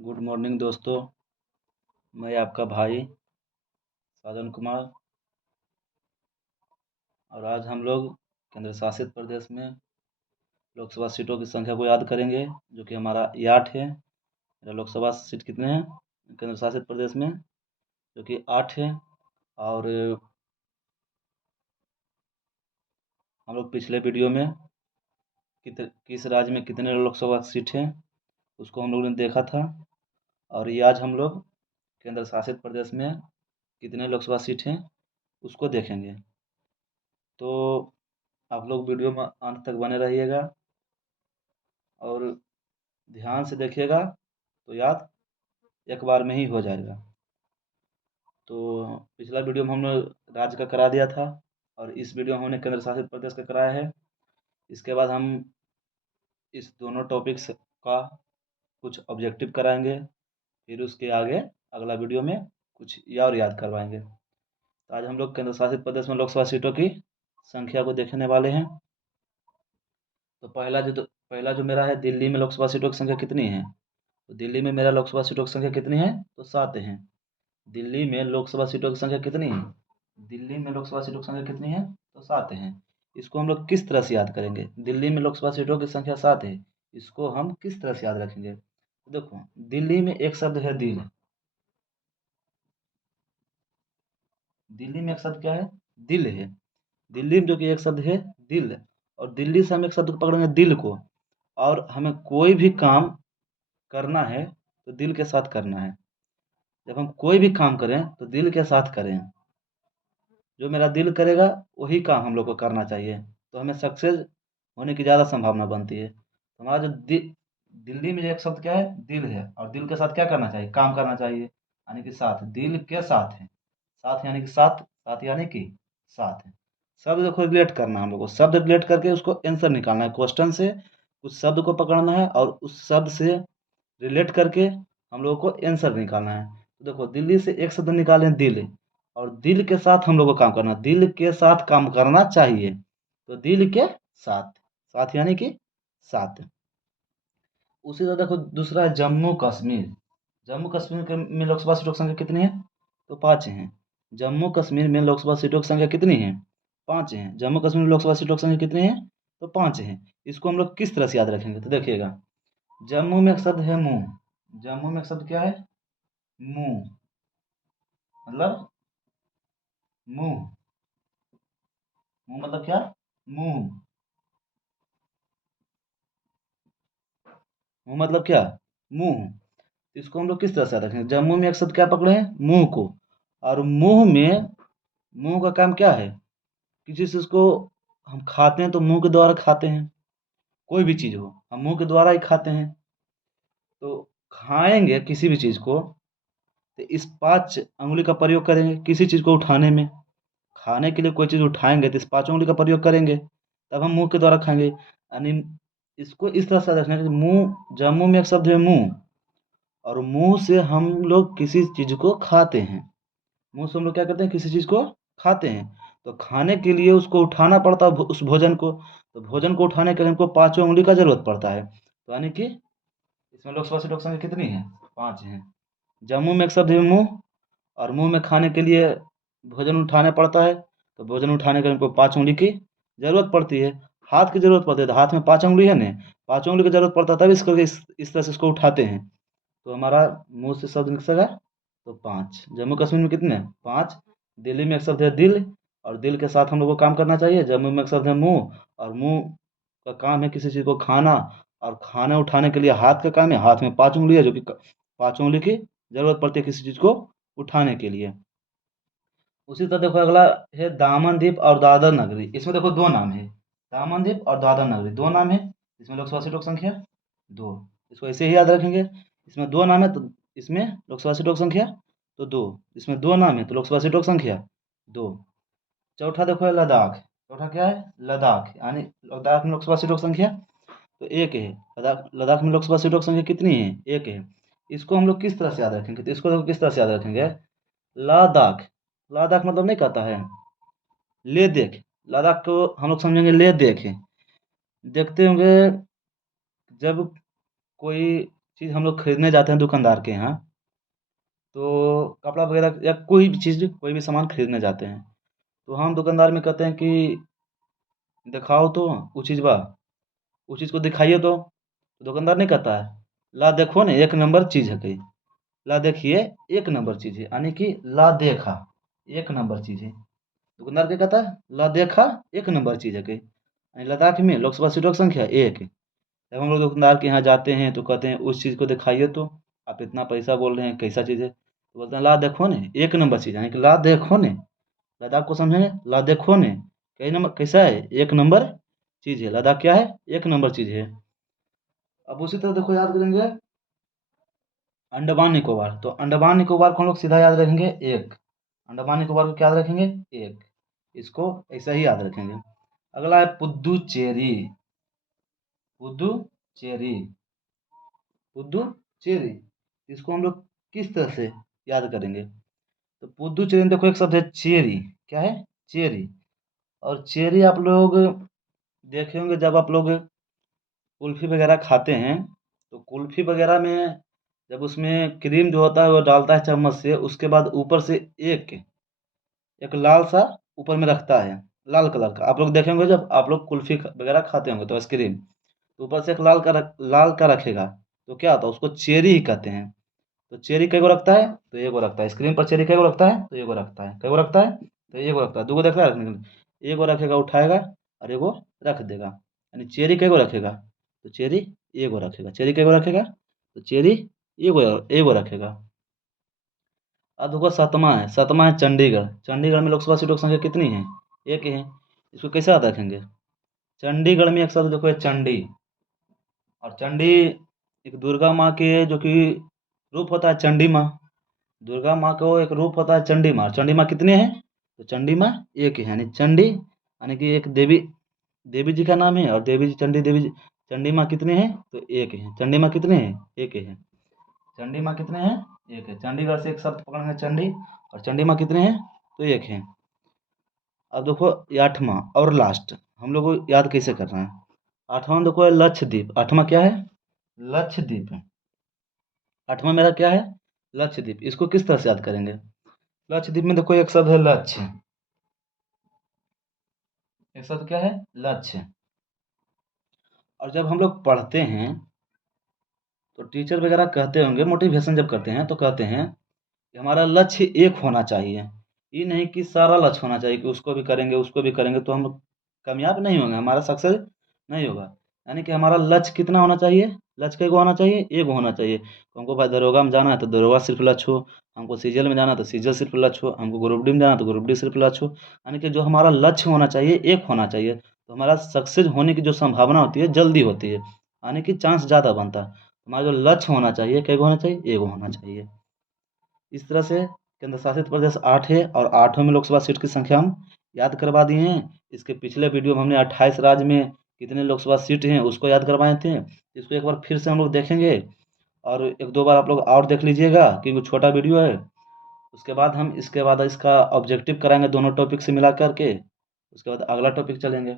Good morning दोस्तों। मैं आपका भाई साजन कुमार और आज हम लोग केंद्र शासित प्रदेश में लोकसभा सीटों की संख्या को याद करेंगे, जो कि हमारा ये 8 है। मेरा लोकसभा सीट कितने हैं केंद्र शासित प्रदेश में, जो कि 8 है। और हम लोग पिछले वीडियो में किस राज्य में कितने लोकसभा सीट हैं उसको हम लोगों ने देखा था, और ये आज हम लोग केंद्र शासित प्रदेश में कितने लोकसभा सीट हैं उसको देखेंगे। तो आप लोग वीडियो में अंत तक बने रहिएगा और ध्यान से देखिएगा तो याद एक बार में ही हो जाएगा। तो पिछला वीडियो में हमने राज्य का करा दिया था और इस वीडियो में हमने केंद्र शासित प्रदेश का कराया है। इसके बाद हम इस दोनों टॉपिक्स का कुछ ऑब्जेक्टिव कराएंगे, फिर उसके आगे अगला वीडियो में कुछ और याद करवाएंगे। तो आज हम लोग केंद्र शासित प्रदेश में लोकसभा सीटों की संख्या को देखने वाले हैं। तो पहला जो मेरा है, दिल्ली में लोकसभा सीटों की संख्या कितनी है। तो दिल्ली में मेरा लोकसभा सीटों की संख्या कितनी है, तो 7 है। दिल्ली में लोकसभा सीटों की संख्या कितनी है, दिल्ली में लोकसभा सीटों की संख्या कितनी है, तो 7 है। इसको हम लोग किस तरह से याद करेंगे, दिल्ली में लोकसभा सीटों की संख्या 7 है, इसको हम किस तरह से याद रखेंगे। तो देखो, दिल्ली में एक शब्द है दिल। दिल्ली में एक शब्द क्या है, दिल है। दिल्ली में जो कि एक शब्द है दिल, और दिल्ली से हम एक शब्द को पकड़ेंगे दिल को, और हमें कोई भी काम करना है तो दिल के साथ करना है। जब हम कोई भी काम करें तो दिल के साथ करें। जो मेरा दिल करेगा वही काम हम लोग को करना चाहिए, तो हमें सक्सेस होने की ज़्यादा संभावना बनती है। तो हमारा जो दिल्ली में जो एक शब्द क्या है, दिल है, और दिल के साथ क्या करना चाहिए, काम करना चाहिए, यानी कि साथ, दिल के साथ है। साथ यानी कि साथ, साथ यानी कि साथ है। शब्द को रिलेट करना, हम लोग को शब्द रिलेट करके उसको आंसर निकालना है। क्वेश्चन से उस शब्द को पकड़ना है और उस शब्द से रिलेट करके हम लोगों को आंसर निकालना है। तो देखो, दिल्ली से एक शब्द निकालें दिल, और दिल के साथ हम लोग को काम करना, दिल के साथ काम करना चाहिए। तो दिल के साथ, साथ यानी कि साथ। उसी तरह देखो, दूसरा है जम्मू कश्मीर। जम्मू कश्मीर में लोकसभा सीटों की संख्या कितनी है, तो 5 है। जम्मू कश्मीर में लोकसभा सीटों की संख्या कितनी है, 5 है। जम्मू कश्मीर में लोकसभा सीटों की संख्या कितनी है, तो 5 है। इसको हम लोग किस तरह से याद रखेंगे, तो देखिएगा, जम्मू में एक शब्द है मुंह। जम्मू में एक शब्द क्या है, मुंह, मतलब मुंह। मुंह मतलब क्या, मुंह। मुंह मतलब क्या, मुंह। इसको हम लोग किस तरह से याद रखेंगे, जम्मू में एक शब्द क्या पकड़े हैं, मुंह को, और मुंह का काम क्या है, किसी चीज को हम खाते हैं तो मुंह के द्वारा खाते हैं। कोई भी चीज हो हम मुंह के द्वारा ही खाते हैं। तो खाएंगे किसी भी चीज को तो इस 5 अंगुली का प्रयोग करेंगे किसी चीज को उठाने में। खाने के लिए कोई चीज उठाएंगे तो इस 5 उंगली का प्रयोग करेंगे, तब हम मुंह के द्वारा खाएंगे। यानी इसको इस तरह से रखना है कि मुंह, जम्मू में एक शब्द है मुंह, और मुंह से हम लोग किसी चीज को खाते हैं। मुंह से हम लोग क्या करते हैं, किसी चीज को खाते हैं। तो खाने के लिए उसको उठाना पड़ता है, उस भोजन को। तो भोजन को उठाने के लिए हमको 5 उंगली का जरूरत पड़ता है। तो यानी कि इसमें लोकसभा सीटों की संख्या कितनी है, 5 है। जम्मू में एक शब्द है मुंह, और मुंह में खाने के लिए भोजन उठाने पड़ता है। तो भोजन उठाने के लिए हमको 5 उंगली की जरूरत पड़ती है। हाथ की जरूरत पड़ती है, तो हाथ में 5 उंगली है ना, 5 उंगली की जरूरत पड़ता है, तब इसको इस तरह से इसको उठाते हैं। तो हमारा मुंह से शब्द निकलेगा, तो 5। जम्मू कश्मीर में कितने, 5। दिल्ली में एक शब्द है दिल, और दिल के साथ हम लोग को काम करना चाहिए। जम्मू में एक शब्द है मुंह, और मुंह का काम है किसी चीज़ को खाना, और खाना उठाने के लिए हाथ का काम है। हाथ में 5 उंगली है, जो कि 5 उंगली की जरूरत पड़ती है किसी चीज़ को उठाने के लिए। उसी तरह देखो, अगला है दामन द्वीप और दादर नगरी। इसमें देखो 2 नाम है, दामन द्वीप और दादर नगरी, 2 नाम है। इसमें लोकसभा सीटों की संख्या 2। इसको ऐसे ही याद रखेंगे, इसमें 2 नाम है तो इसमें लोकसभा सीटों की संख्या तो 2। इसमें 2 नाम है तो लोकसभा सीटों की संख्या 2। चौथा देखो है लद्दाख। चौथा क्या है, लद्दाख, यानी लद्दाख में लोकसभा सीटों की संख्या तो 1 है। लद्दाख लद्दाख में लोकसभा सीटों की संख्या कितनी है, 1 है। इसको हम लोग किस तरह से याद रखेंगे, तो इसको देखो किस तरह से याद रखेंगे, लद्दाख। लद्दाख मतलब नहीं कहता है ले देख, लद्दाख को हम लोग समझेंगे ले देख है। देखते होंगे, जब कोई चीज़ हम लोग खरीदने जाते हैं दुकानदार के यहाँ, तो कपड़ा वगैरह या कोई भी चीज़, कोई भी सामान खरीदने जाते हैं, तो हम दुकानदार में कहते हैं कि दिखाओ तो वो चीज़ बा, उस चीज़ को दिखाइए तो। दुकानदार नहीं कहता है, ला देखो ने एक नंबर चीज़ है कही, ला देखिए एक नंबर चीज़ है, यानी कि ला देखा एक नंबर चीज़ है। दुकानदार क्या कहता है, ला देखा एक नंबर चीज़ है कही, यानी लद्दाख में लोकसभा सीटों की संख्या एक है। जब हम लोग दुकानदार के यहाँ जाते हैं तो कहते हैं उस चीज़ को दिखाइए तो, आप इतना पैसा बोल रहे हैं कैसा चीज़ है, तो बोलते हैं ला देखो ने एक नंबर चीज़, यानी कि ला देखो ने, लद्दाख को समझेंगे, ला देखो ने कई नंबर कैसा है, एक नंबर चीज़ है, लद्दाख क्या है, एक नंबर चीज़ है। अब उसी तरह देखो याद करेंगे अंडमान निकोबार, तो अंडमान निकोबार को हम लोग सीधा याद रखेंगे एक, अंडमान निकोबार को क्या याद रखेंगे एक, इसको ऐसा ही याद रखेंगे। अगला है पुद्दुचेरी, पुद्दुचेरी, पुद्दुचेरी, इसको हम लोग किस तरह से याद करेंगे, तो पुद्दुचेरी में देखो एक शब्द है चेरी, क्या है चेरी, और चेरी आप लोग देखे होंगे जब आप लोग कुल्फी वगैरह खाते हैं, तो कुल्फी वगैरह में जब उसमें क्रीम जो होता है वो डालता है चम्मच से, उसके बाद ऊपर से एक एक लाल सा ऊपर में रखता है, लाल कलर का, आप लोग देखे होंगे जब आप लोग कुल्फी वगैरह खाते होंगे तो आइसक्रीम, तो ऊपर से एक लाल का रखेगा, तो क्या होता है उसको चेरी ही कहते हैं। तो चेरी कई को रखता है, तो एक को रखता है, स्क्रीन पर चेरी कई को रखता है, तो एक को रखता है, कई को रखता है, तो एक को रखता है, दो को देखता है रखने के लिए, एक को रखेगा उठाएगा और एक को रख देगा, यानी चेरी कई को रखेगा, तो चेरी एक को रखेगा, चेरी कई को रखेगा, तो चेरी एक को रखेगा। अब देखो सतमा है चंडीगढ़, चंडीगढ़ में लोकसभा सीटों की संख्या कितनी है, एक है, इसको कैसे याद रखेंगे, चंडीगढ़ में एक शब्द देखो है चंडी, और चंडी एक दुर्गा माँ के जो कि रूप होता है चंडी माँ, दुर्गा माँ को एक रूप होता है चंडी माँ, चंडी माँ कितने हैं, तो चंडी माँ एक है, यानी चंडी यानी कि एक देवी, देवी जी का नाम है, और देवी जी चंडी देवी जी, चंडी माँ कितने हैं, तो एक है, चंडी माँ कितने हैं, एक है, चंडी माँ कितने हैं, एक है, चंडीगढ़ से एक शब्द पकड़ेंगे चंडी, और चंडी माँ कितने हैं, तो एक है। अब देखो ये आठवां और लास्ट, हम लोग को याद कैसे करना है, आठवां देखो है लक्षद्वीप, आठवां क्या है, लक्षद्वीप, आठवां मेरा क्या है, लक्षद्वीप, इसको किस तरह से याद करेंगे, लक्षद्वीप में देखो एक शब्द है लक्ष्य, एक शब्द क्या है, लक्ष्य, और जब हम लोग पढ़ते हैं तो टीचर वगैरह कहते होंगे, मोटिवेशन जब करते हैं तो कहते हैं कि हमारा लक्ष्य एक होना चाहिए, ये नहीं कि सारा लक्ष्य होना चाहिए कि उसको भी करेंगे तो हम कामयाब नहीं होंगे, हमारा सक्सेस नहीं होगा, यानी कि हमारा लक्ष्य कितना होना चाहिए, लक्ष्य कैगो होना चाहिए, एक होना चाहिए, तो हमको भाई दरोगा में जाना है तो दरोगा सिर्फ लक्ष्य हो, हमको सीजल में जाना है तो सीजल सिर्फ लक्ष्य हो, हमको ग्रुप डी में जाना है तो ग्रुप डी सिर्फ लक्ष्य हो, यानी कि जो हमारा लक्ष्य होना चाहिए एक होना चाहिए, तो हमारा सक्सेस होने की जो संभावना होती है जल्दी होती है, यानी कि चांस ज़्यादा बनता है, हमारा जो लक्ष्य होना चाहिए कैगो होना चाहिए, एक होना चाहिए। इस तरह से केंद्र शासित प्रदेश 8 है, और आठों में लोकसभा सीट की संख्या हम याद करवा दिए हैं। इसके पिछले वीडियो में हमने 28 राज्य में कितने लोकसभा सीट हैं उसको याद करवाए थे, इसको एक बार फिर से हम लोग देखेंगे, और एक दो बार आप लोग और देख लीजिएगा क्योंकि छोटा वीडियो है। उसके बाद हम इसके बाद इसका ऑब्जेक्टिव कराएंगे दोनों टॉपिक से मिला करके, उसके बाद अगला टॉपिक चलेंगे।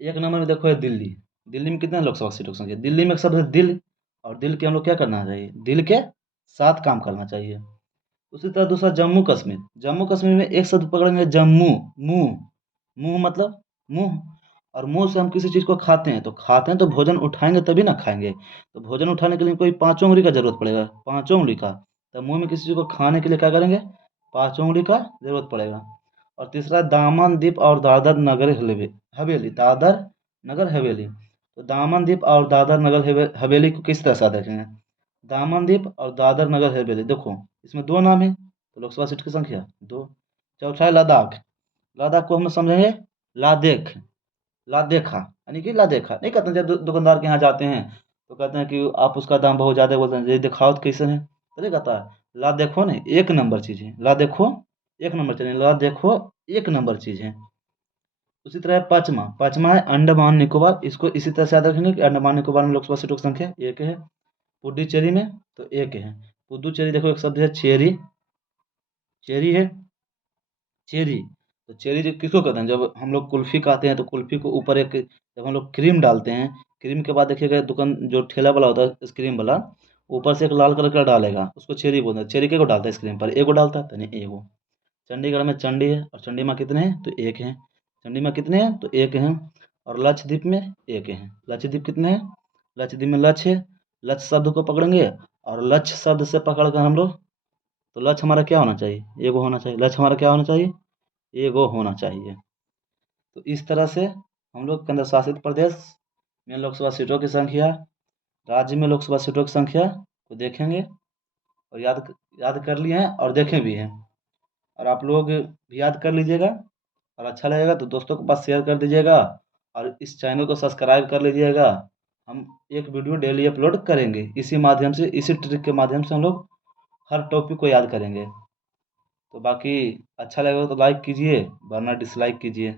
एक नंबर में देखो है दिल्ली, दिल्ली में कितने लोकसभा सीटों की संख्या, दिल्ली में एक शब्द है दिल, और दिल के हम लोग क्या करना चाहिए, दिल के साथ काम करना चाहिए। उसी तरह दूसरा जम्मू कश्मीर, जम्मू कश्मीर में एक शब्द पकड़ेंगे जम्मू, मुंह, मुंह मतलब मुंह, और मुंह से हम किसी चीज़ को खाते हैं, तो खाते हैं तो भोजन उठाएंगे तभी ना खाएंगे, तो भोजन उठाने के लिए कोई पाँचों उंगली का जरूरत पड़ेगा, पाँचों उंगली का, तो मुंह में किसी चीज़ को खाने के लिए क्या करेंगे, पाँचों उंगली का जरूरत पड़ेगा। और तीसरा दामन दीप और दादर नगर हवेली, दादर नगर हवेली, तो दामन दीप और दादर नगर हवेली को किस तरह से देखेंगे, दामन दीप और दादर नगर हवेली, देखो इसमें दो नाम है, तो लोकसभा सीट की संख्या दो। चौथा है लद्दाख, लद्दाख को हम समझेंगे लादेख, लादेखा, यानी कि लादेखा नहीं कहते हैं, जब दुकानदार के यहाँ जाते हैं तो कहते हैं कि आप उसका दाम बहुत ज़्यादा बोलते हैं, ये दिखाओ तो कैसे है, तो नहीं कहता है ला देखो ना एक नंबर चीज़ है, ला देखो एक नंबर चीज़ है, ला देखो एक नंबर चीज़ है। उसी तरह पाँचवा, पाँचवा है अंडमान निकोबार, इसको इसी तरह से याद रखेंगे कि अंडमान निकोबार में लोकसभा सीटों की संख्या एक है, पुडुचेरी में तो एक है, पुदुचेरी देखो एक शब्द है चेरी, चेरी है, चेरी, तो चेरी जो किसको कहते हैं, जब हम लोग कुल्फ़ी खाते हैं तो कुल्फ़ी को ऊपर एक जब हम लोग क्रीम डालते हैं, क्रीम के बाद देखिएगा दुकान जो ठेला वाला होता है आइसक्रीम वाला, ऊपर से एक लाल कलर का डालेगा, उसको चेरी बोलते हैं। चेरी के को डालता है आइसक्रीम पर, एगो डालता है तो नहीं एगो। चंडीगढ़ में चंडी है, और चंडी माँ कितने हैं तो एक हैं। चंडी माँ कितने हैं तो एक हैं। और लक्षद्वीप में एक हैं। लक्षद्वीप कितने हैं? लक्षद्वीप में लक्ष्य है। लक्ष्य शब्द को पकड़ेंगे, और लक्ष्य शब्द से पकड़ कर हम लोग, तो लक्ष्य हमारा क्या होना चाहिए? एगो होना चाहिए। लक्ष्य हमारा क्या होना चाहिए? एगो होना चाहिए। तो इस तरह से हम लोग केंद्र शासित प्रदेश में लोकसभा सीटों की संख्या, राज्य में लोकसभा सीटों की संख्या को देखेंगे, और याद कर लिए हैं और देखें भी हैं। और आप लोग भी याद कर लीजिएगा, और अच्छा लगेगा तो दोस्तों के पास शेयर कर दीजिएगा, और इस चैनल को सब्सक्राइब कर लीजिएगा। हम एक वीडियो डेली अपलोड करेंगे, इसी माध्यम से, इसी ट्रिक के माध्यम से हम लोग हर टॉपिक को याद करेंगे। तो बाकी अच्छा लगेगा तो लाइक कीजिए, वरना डिसलाइक कीजिए।